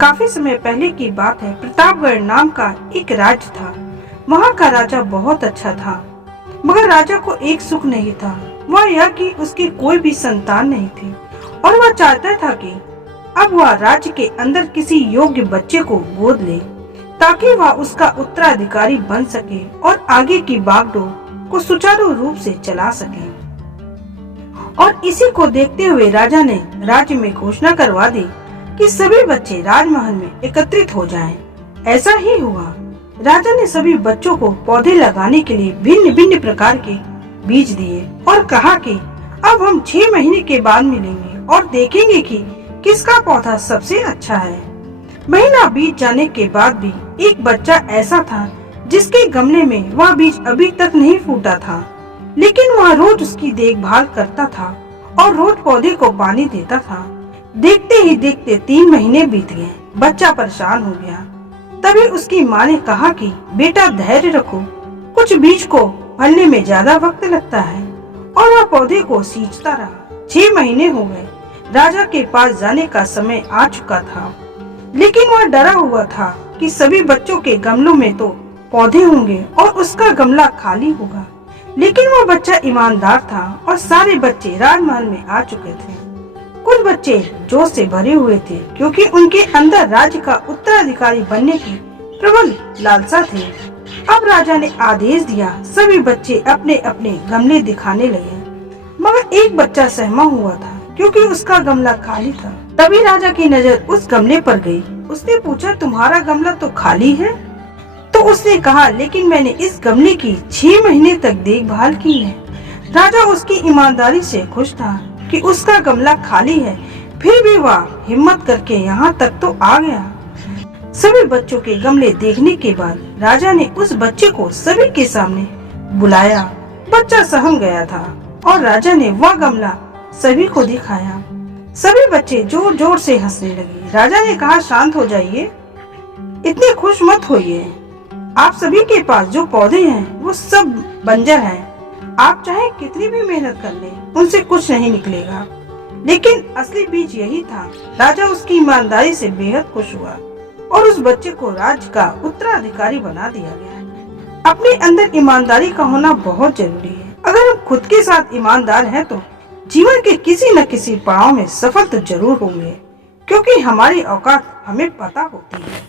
काफी समय पहले की बात है। प्रतापगढ़ नाम का एक राज्य था। वहाँ का राजा बहुत अच्छा था, मगर राजा को एक सुख नहीं था, वह यह कि उसकी कोई भी संतान नहीं थी और वह चाहता था कि अब वह राज्य के अंदर किसी योग्य बच्चे को गोद ले ताकि वह उसका उत्तराधिकारी बन सके और आगे की बागडोर को सुचारू रूप से चला सके। और इसी को देखते हुए राजा ने राज्य में घोषणा करवा दी कि सभी बच्चे राजमहल में एकत्रित हो जाएं। ऐसा ही हुआ। राजा ने सभी बच्चों को पौधे लगाने के लिए भिन्न भिन्न प्रकार के बीज दिए और कहा कि अब हम 6 महीने के बाद मिलेंगे और देखेंगे कि किसका पौधा सबसे अच्छा है। महीना बीत जाने के बाद भी एक बच्चा ऐसा था जिसके गमले में वह बीज अभी तक नहीं फूटा था, लेकिन वह रोज उसकी देखभाल करता था और रोज पौधे को पानी देता था। देखते ही देखते 3 महीने बीत गए। बच्चा परेशान हो गया। तभी उसकी माँ ने कहा कि बेटा धैर्य रखो, कुछ बीज को फलने में ज्यादा वक्त लगता है। और वह पौधे को सींचता रहा। 6 महीने हो गए। राजा के पास जाने का समय आ चुका था, लेकिन वह डरा हुआ था कि सभी बच्चों के गमलों में तो पौधे होंगे और उसका गमला खाली होगा। लेकिन वह बच्चा ईमानदार था और सारे बच्चे राजमहल में आ चुके थे। कुछ बच्चे जोश से भरे हुए थे क्योंकि उनके अंदर राज्य का उत्तराधिकारी बनने की प्रबल लालसा थी। अब राजा ने आदेश दिया, सभी बच्चे अपने अपने गमले दिखाने लगे, मगर एक बच्चा सहमा हुआ था क्योंकि उसका गमला खाली था। तभी राजा की नजर उस गमले पर गई। उसने पूछा, तुम्हारा गमला तो खाली है? तो उसने कहा, लेकिन मैंने इस गमले की 6 महीने तक देखभाल की है। राजा उसकी ईमानदारी से खुश था कि उसका गमला खाली है, फिर भी वह हिम्मत करके यहाँ तक तो आ गया। सभी बच्चों के गमले देखने के बाद राजा ने उस बच्चे को सभी के सामने बुलाया। बच्चा सहम गया था और राजा ने वह गमला सभी को दिखाया। सभी बच्चे जोर जोर से हंसने लगे। राजा ने कहा, शांत हो जाइए, इतने खुश मत होइए। आप सभी के पास जो पौधे हैं वो सब बंजर हैं। आप चाहे कितनी भी मेहनत कर लें, उनसे कुछ नहीं निकलेगा। लेकिन असली बीज यही था। राजा उसकी ईमानदारी से बेहद खुश हुआ और उस बच्चे को राज्य का उत्तराधिकारी बना दिया गया। अपने अंदर ईमानदारी का होना बहुत जरूरी है। अगर हम खुद के साथ ईमानदार हैं तो जीवन के किसी न किसी पड़ाव में सफल तो जरूर होंगे, क्योंकि हमारी औकात हमें पता होती है।